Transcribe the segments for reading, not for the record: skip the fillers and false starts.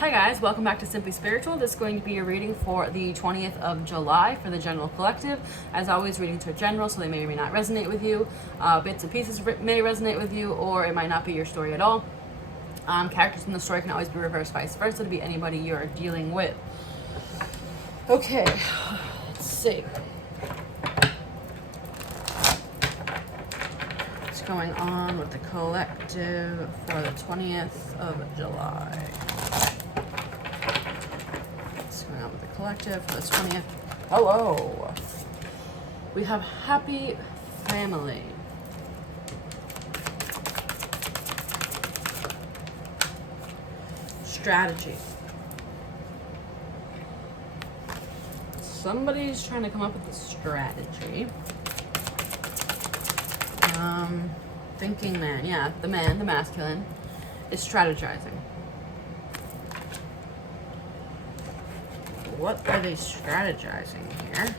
Hi guys, welcome back to Simply Spiritual. This is going to be a reading for the 20th of July for the general collective. As always, readings are general, so they may or may not resonate with you. Bits and pieces may resonate with you, or it might not be your story at all. Characters in the story can always be reversed vice versa to be anybody you're dealing with. Okay, let's see. What's going on with the collective for the 20th of July? With the collective for the 20th. Hello. We have happy family. Strategy. Somebody's trying to come up with a strategy. Thinking man. Yeah, the man, the masculine, is strategizing. What are they strategizing here?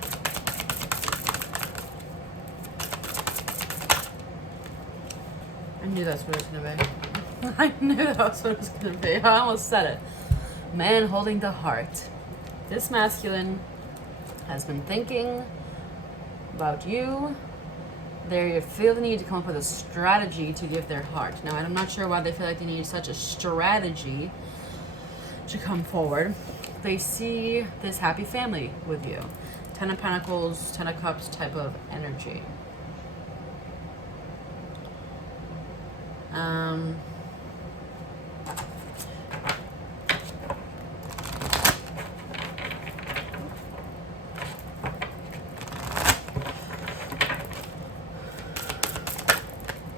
I knew that's what it was going to be. I knew that was what it was going to be. I almost said it. Man holding the heart. This masculine has been thinking about you. They feel the need to come up with a strategy to give their heart. Now, I'm not sure why they feel like they need such a strategy to come forward. They see this happy family with you. 10 of Pentacles, 10 of Cups type of energy.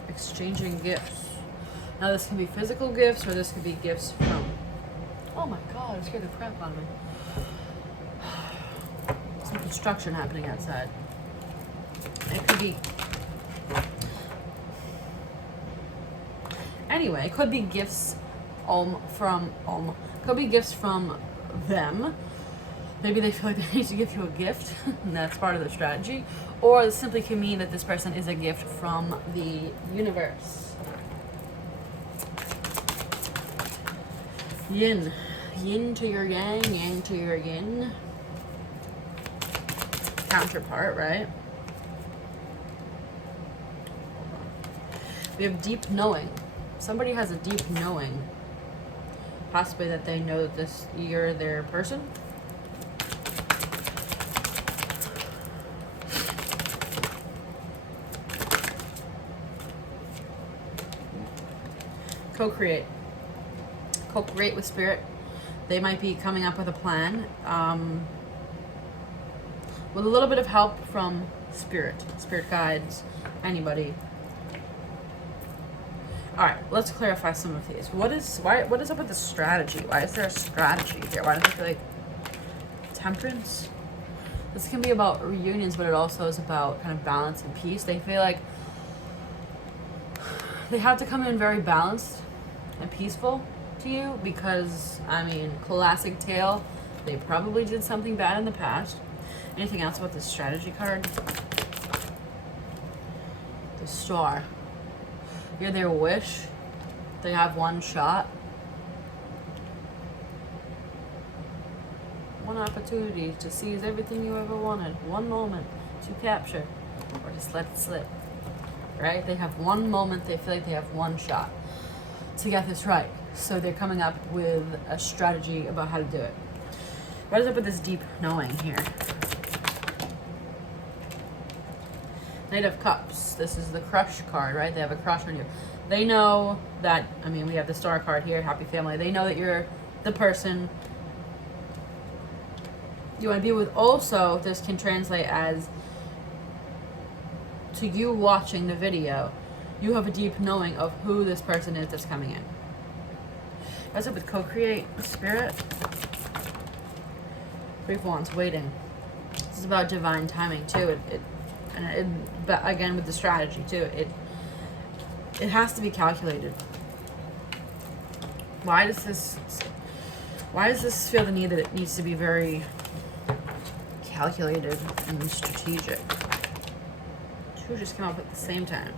Exchanging gifts. Now this can be physical gifts or this could be gifts from... Oh my god, it scared the crap out of me. Some construction happening outside. It could be... Anyway, it could be gifts could be gifts from them. Maybe they feel like they need to give you a gift, and that's part of the strategy. Or it simply can mean that this person is a gift from the universe. Yin. Yin to your yang, yang to your yin. Counterpart, right? We have deep knowing. Somebody has a deep knowing. Possibly that they know that you're their person. Co-create. Co-create with spirit. They might be coming up with a plan with a little bit of help from spirit guides, anybody. All right, let's clarify some of these. What is up with the strategy? Why is there a strategy here? Why do they feel like temperance? This can be about reunions, but it also is about kind of balance and peace. They feel like they have to come in very balanced and peaceful to you because, I mean, classic tale, they probably did something bad in the past. Anything else about this strategy card? The Star. You're their wish. They have one shot. One opportunity to seize everything you ever wanted. One moment to capture. Or just let it slip. Right? They have one moment. They feel like they have one shot to get this right. So they're coming up with a strategy about how to do it. What is up with this deep knowing here? Knight of Cups. This is the crush card, right? They have a crush on you. They know that, I mean, we have the Star card here, happy family. They know that you're the person you want to be with. Also, this can translate as, to you watching the video, you have a deep knowing of who this person is that's coming in. What's up with co-create spirit? Three of Wands, waiting. This is about divine timing too. But again with the strategy too. It has to be calculated. Why does this feel the need that it needs to be very calculated and strategic? Two just came up at the same time.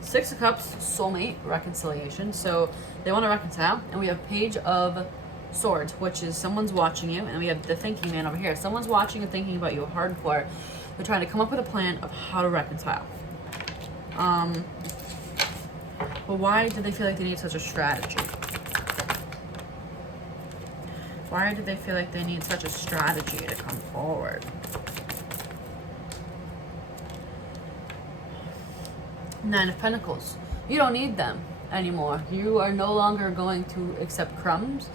Six of Cups, soulmate, reconciliation. So they want to reconcile. And we have Page of Swords, which is someone's watching you, and we have the thinking man over here. Someone's watching and thinking about you hardcore. They're trying to come up with a plan of how to reconcile. But why do they feel like they need such a strategy? Why do they feel like they need such a strategy to come forward? Nine of Pentacles. You don't need them anymore. You are no longer going to accept crumbs.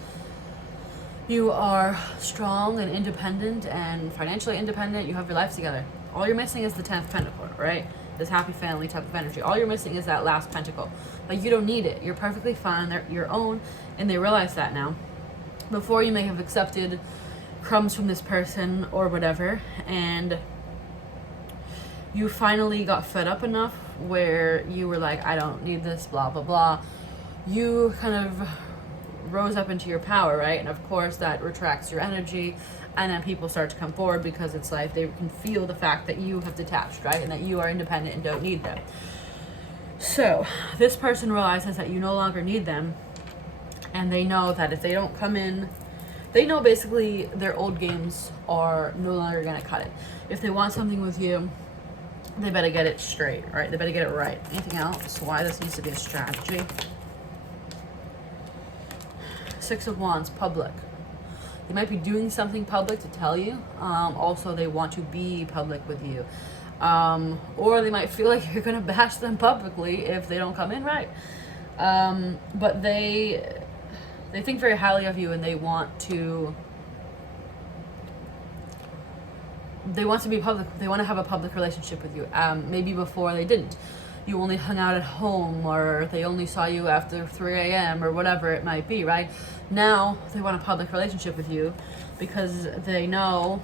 You are strong and independent and financially independent. You have your life together. All you're missing is the 10th pentacle, right? This happy family type of energy. All you're missing is that last pentacle. But you don't need it. You're perfectly fine. They're your own, and they realize that now. Before, you may have accepted crumbs from this person or whatever, and you finally got fed up enough where you were like, I don't need this, blah, blah, blah. You kind of rose up into your power, right? And of course that retracts your energy, and then people start to come forward because it's like they can feel the fact that you have detached, right? And that you are independent and don't need them. So this person realizes that you no longer need them, and they know that if they don't come in, they know basically their old games are no longer going to cut it. If they want something with you, they better get it straight, right? They better get it right. Anything else? Why this needs to be a strategy? Six of Wands, public. They might be doing something public to tell you. Also, they want to be public with you. Or they might feel like you're going to bash them publicly if they don't come in right. But they think very highly of you, and they want to be public. They want to have a public relationship with you. Maybe before they didn't. You only hung out at home, or they only saw you after 3 a.m. or whatever it might be, right? Now they want a public relationship with you because they know.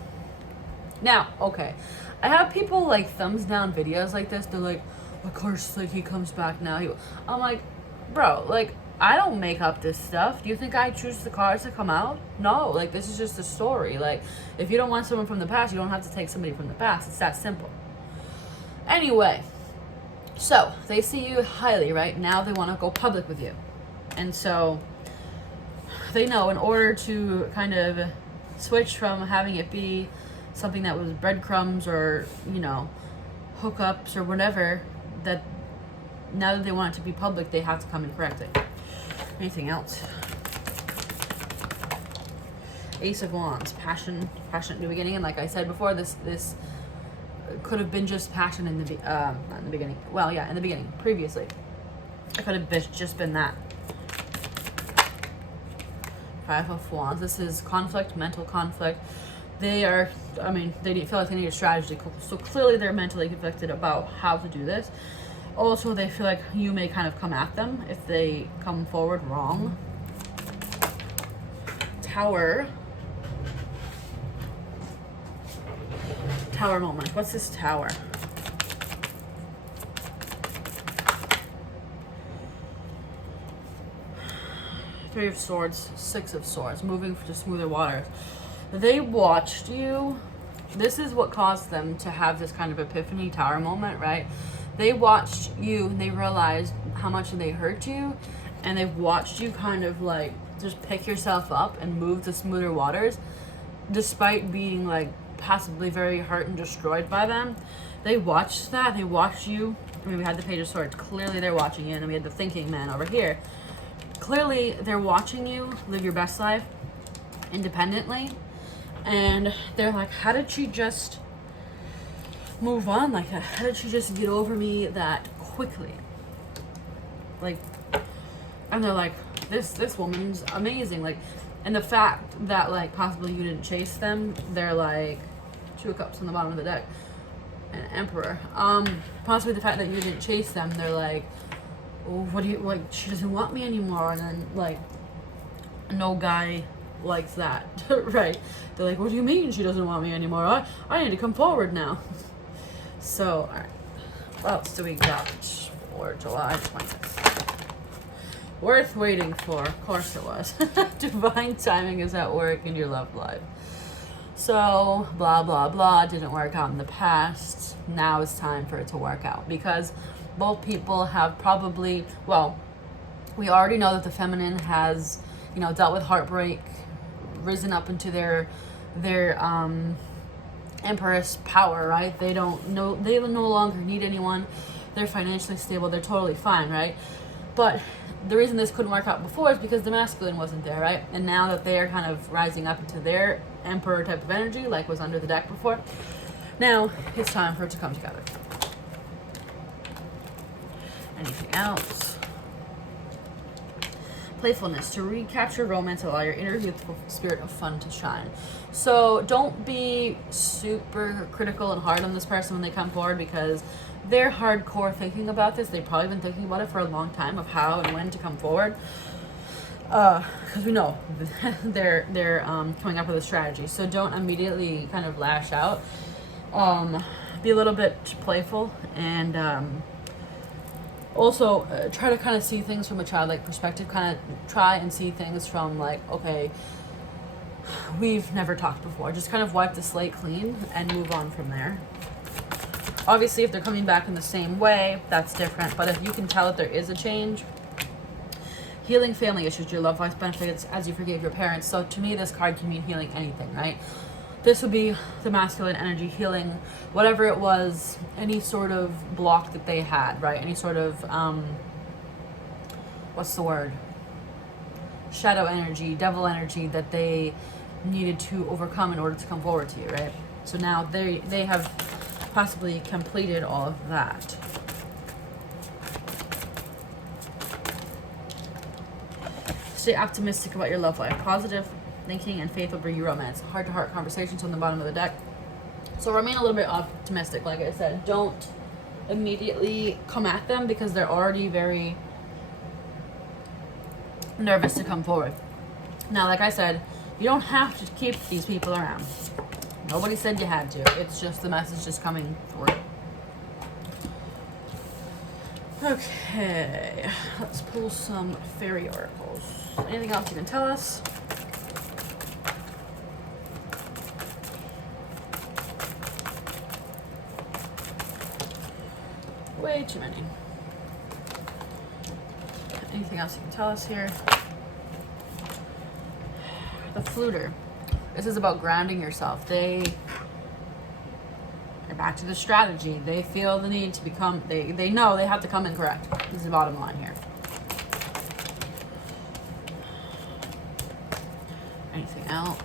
Now, okay, I have people like thumbs down videos like this. They're like, of course, like he comes back now. I'm like, bro, like I don't make up this stuff. Do you think I choose the cards to come out? No, like this is just a story. Like if you don't want someone from the past, you don't have to take somebody from the past. It's that simple. Anyway. So, they see you highly, right? Now they want to go public with you. And so, they know in order to kind of switch from having it be something that was breadcrumbs or, you know, hookups or whatever, that now that they want it to be public, they have to come and correct it. Anything else? Ace of Wands, passionate new beginning. And like I said before, this could have been just passion in the not in the beginning. Well, yeah, in the beginning, previously. It could have just been that. Five of Wands. This is conflict, mental conflict. They are, I mean, they feel like they need a strategy. So clearly they're mentally conflicted about how to do this. Also, they feel like you may kind of come at them if they come forward wrong. Tower. Tower moment. What's this tower? Three of Swords, Six of Swords, moving to smoother waters. They watched you. This is what caused them to have this kind of epiphany tower moment, right? They watched you and they realized how much they hurt you, and they've watched you kind of like just pick yourself up and move to smoother waters despite being like possibly very hurt and destroyed by them. They watched that. They watched you. I mean, we had the Page of Swords. Clearly they're watching you, and then we had the thinking man over here. Clearly they're watching you live your best life independently, and they're like, how did she just move on like that? How did she just get over me that quickly? Like, and they're like, this woman's amazing. Like, and the fact that like possibly you didn't chase them, they're like, Two of Cups on the bottom of the deck, and Emperor. Possibly the fact that you didn't chase them, they're like, oh, what do you, like, she doesn't want me anymore. And then like, no guy likes that. Right? They're like, what do you mean she doesn't want me anymore? I need to come forward now. So, alright, what else do we got for July 20th? Worth waiting for. Of course it was. Divine timing is at work in your love life. So, blah, blah, blah, didn't work out in the past. Now it's time for it to work out. Because both people have probably, well, we already know that the feminine has, you know, dealt with heartbreak risen up into their empress power, right? They no longer need anyone. They're financially stable. They're totally fine, right? But the reason this couldn't work out before is because the masculine wasn't there, right? And now that they are kind of rising up into their emperor type of energy, like was under the deck before, now it's time for it to come together. Anything else? Playfulness, to recapture romance, allow your inner youthful spirit of fun to shine. So don't be super critical and hard on this person when they come forward, because they're hardcore thinking about this. They've probably been thinking about it for a long time of how and when to come forward. Because we know they're coming up with a strategy. So don't immediately kind of lash out. Be a little bit playful, and also try to kind of see things from a childlike perspective. Kind of try and see things from like, okay, we've never talked before. Just kind of wipe the slate clean and move on from there. Obviously, if they're coming back in the same way, that's different. But if you can tell that there is a change, healing family issues, your love life benefits as you forgave your parents. So to me, this card can mean healing anything, right? This would be the masculine energy healing whatever it was, any sort of block that they had, right? Any sort of, what's the word? Shadow energy, devil energy that they needed to overcome in order to come forward to you, right? So now they have possibly completed all of that. Stay optimistic about your love life. Positive thinking and faith will bring you romance. Heart-to-heart conversations on the bottom of the deck. So remain a little bit optimistic. Like I said, don't immediately come at them because they're already very nervous to come forward. Now, like I said, you don't have to keep these people around. Nobody said you had to. It's just the message just coming through. Okay, let's pull some fairy oracles. Anything else you can tell us? Way too many. Anything else you can tell us here? The fluter. This is about grounding yourself. They're back to the strategy. They feel the need to become, they know they have to come in correct. This is the bottom line here. Anything else?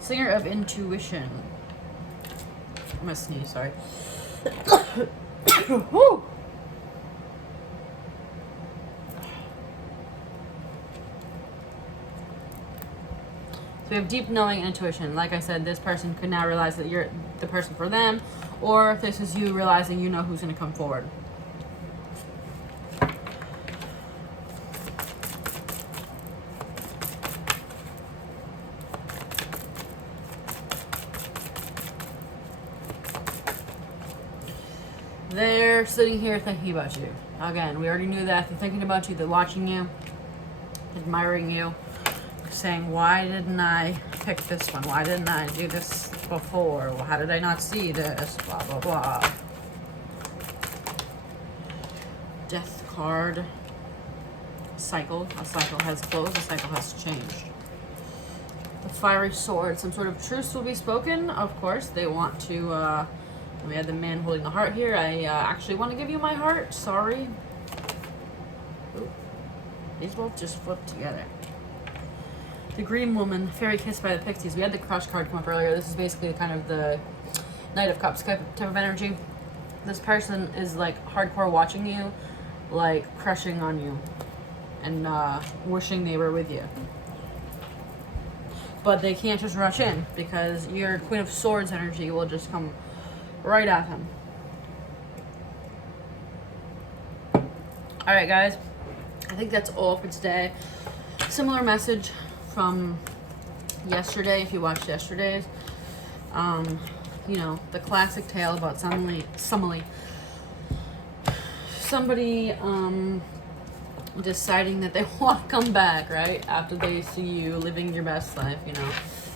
Singer of intuition. I'm gonna sneeze, sorry. Woo! So we have deep knowing and intuition. Like I said, this person could now realize that you're the person for them, or if this is you realizing you know who's gonna come forward. They're sitting here thinking about you. Again, we already knew that. They're thinking about you. They're watching you, admiring you, saying, why didn't I pick this one? Why didn't I do this before? How did I not see this? Blah, blah, blah. Death card. Cycle. A cycle has closed. A cycle has changed. The fiery sword. Some sort of truce will be spoken. Of course, they want to... we had the man holding the heart here. I actually want to give you my heart. Sorry. Ooh. These both just flipped together. The green woman, fairy kissed by the pixies. We had the crush card come up earlier. This is basically kind of the Knight of Cups type of energy. This person is like hardcore watching you, like crushing on you, and wishing they were with you. But they can't just rush in because your Queen of Swords energy will just come right at him. Alright guys, I think that's all for today. Similar message from yesterday, if you watched yesterday's. You know, the classic tale about somebody deciding that they want to come back, right? After they see you living your best life, you know.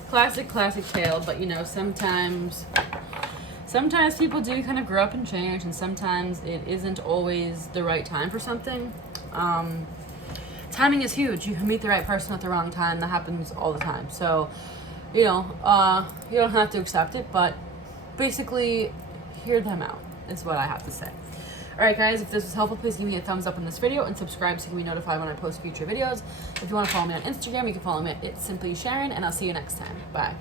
Classic tale, but you know, sometimes people do kind of grow up and change, and sometimes it isn't always the right time for something. Timing is huge. You can meet the right person at the wrong time. That happens all the time. So, you know, you don't have to accept it, but basically hear them out is what I have to say. Alright guys, if this was helpful, please give me a thumbs up on this video and subscribe so you can be notified when I post future videos. If you want to follow me on Instagram, you can follow me at It's Simply Sharon, and I'll see you next time. Bye.